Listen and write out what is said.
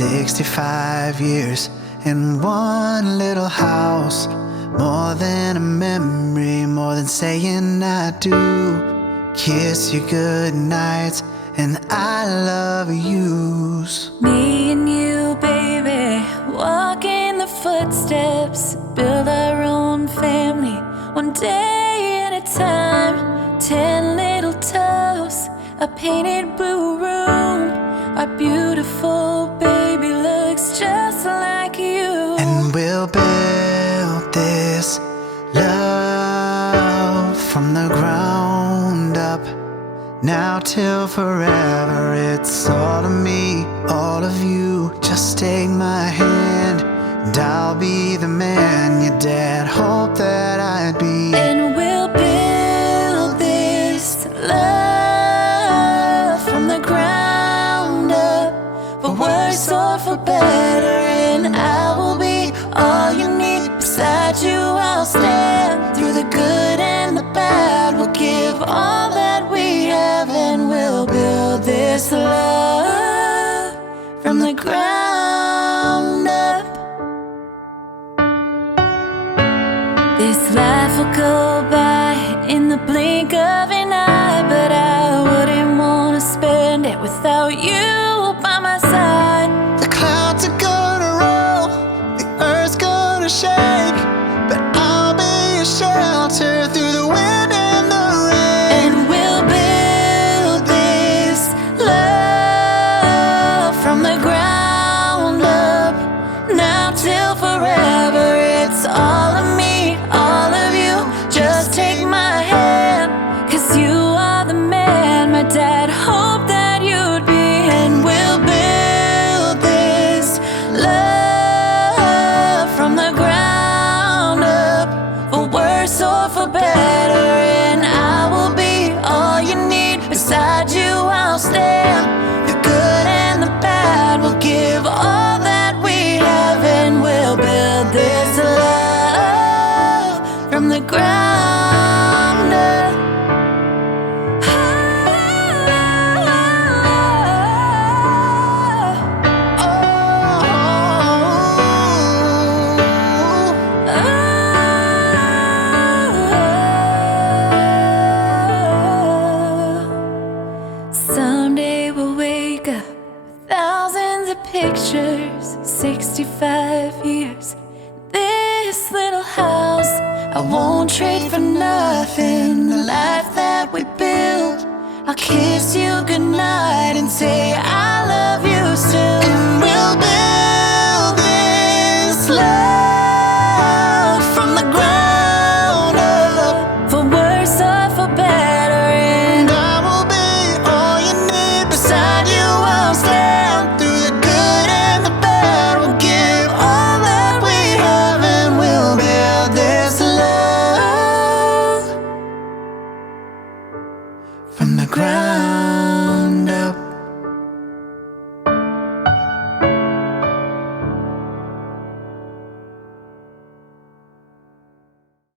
65 years in one little house. More than a memory, more than saying I do. Kiss you good nights and I love yous. Me and you, baby, walk in the footsteps, build our own family, one day at a time. 10 little toes, a painted blue room. Our beautiful baby looks just like you. And we'll build this love from the ground up. Now till forever, it's all of me, all of you. Just take my hand and I'll be the man your dad hoped that I'd be. And we'll build this love from the ground up, for worse or for better. And I will be all you need. Beside you I'll stand through the good and the bad. We'll give all that we have and we'll build this love from the ground up. This life will go by in the blink of an eye, but I wouldn't want to spend it without you by my side. The clouds are gonna roll, the earth's gonna shake, but I'll be a shelter through the wind and the rain. And we'll build this love from the ground up. Now till forever, it's all of me, all of you. Just take my hand, 'cause you are the man my dad hoped that you'd be. And we'll build this love from the ground up, for worse or for better. And I will be all you need. Beside you I'll stand, the good and the bad. We'll give all that we have and we'll build this love from the ground up. Someday we'll wake up with thousands of pictures, 65 years. This little house I won't trade for nothing. The life that we built, I'll kiss you goodnight and say I love you still. And we'll build